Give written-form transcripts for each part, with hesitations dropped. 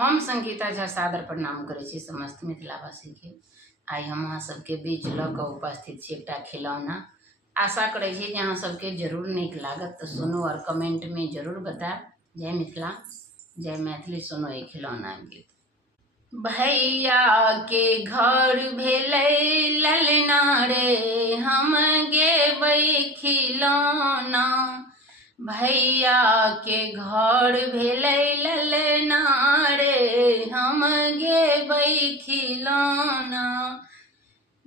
हम संगीता झा सादर प्रणाम करै छी समस्त मिथिलावासी के। आई हम अहाँ सबके बीच लऽ कऽ उपस्थित छी एकटा खिलौना। आशा करै छी जे अहाँ सबके जरूर नीक लागत, तो सुनू और कमेंट में जरूर बताएब। जय मिथिला, जय मैथिली। सुनो ई खिलौना गीत। भैया के घर भेलै ललना रे, हम गेबै खिलौना। भैया के घर भेलै ललना रे, हम गेबै खिलौना।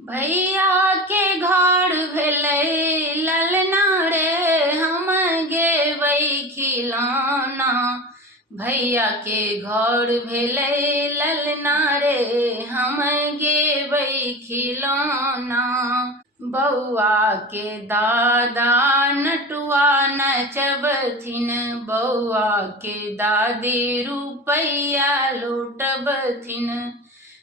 भैया के घर भेलै ललना रे, हम गेबै खिलौना। भैया के घर भेलै ललना रे, हम गेबै खिलौना। बौआ के दादा नटुआ नचबथिन, बौआ के दादी रुपैया लूटबथिन।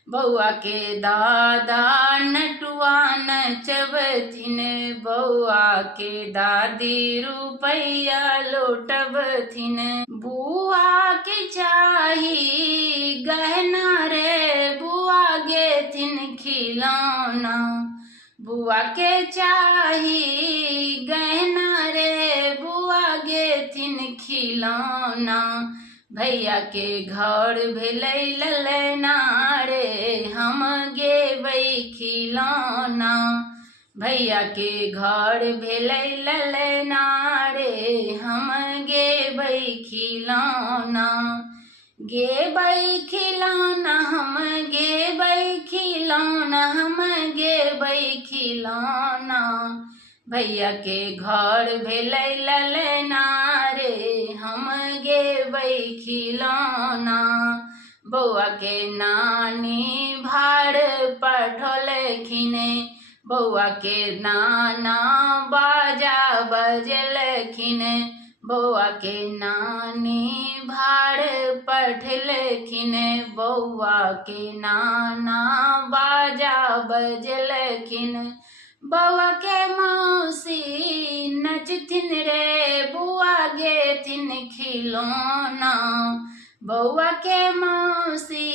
बौआ के दादा नटुआ नचबथिन, बौआ के दादी रुपैया लूटबथिन। बुआ के चाही गहना रे, बुआ गेथिन खिलौना। बुआ के चाही गहना रे, बुआ गेथिन खिलौना। भैया के घर भेलै ललना रे, हम गेबै खिलौना। भैया के घर भेलै ललना रे, हम गेबै खिलौना। गेबै खिलौना, हम गेबै खिलौना, हम गेबै खिलौना। भैया के घर भेलै ललना रे, हम गेबै खिलौना। बौआ के नानी भार पठौलखिन, बौआ के नाना बाजा बजलखिन। बौआ के नानी भार पठलखिन, बौआ के नाना बाजा बजलखिन। बौआ के मौसी नचथिन रे, बुआ गेथिन खिलौना। बौआ के मौसी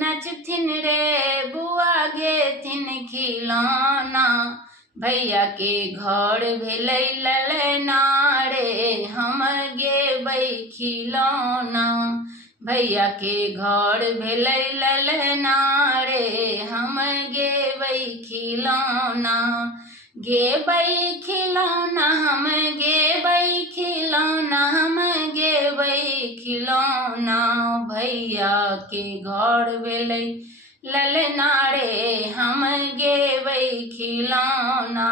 नचथिन रे, बुआ गेथिन खिलौना। भैया के घर भेलै ललना रे, हम गेबै खिलौना। भैया के घर भेलै ललना रे, हम गेबै खिलौना। गेबै खिलौना, हम गेबै खिलौना, हम गेबै खिलौना। भैया के घर भेलै ललना रे, हम गेबै खिलौना।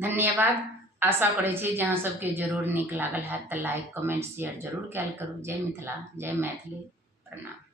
धन्यवाद। आशा करै छी जे अहाँ सबके जरूर नीक लागल हैत, तऽ लाइक कमेंट शेयर जरूर कयल करू। जय मिथिला, जय मैथिली। प्रणाम।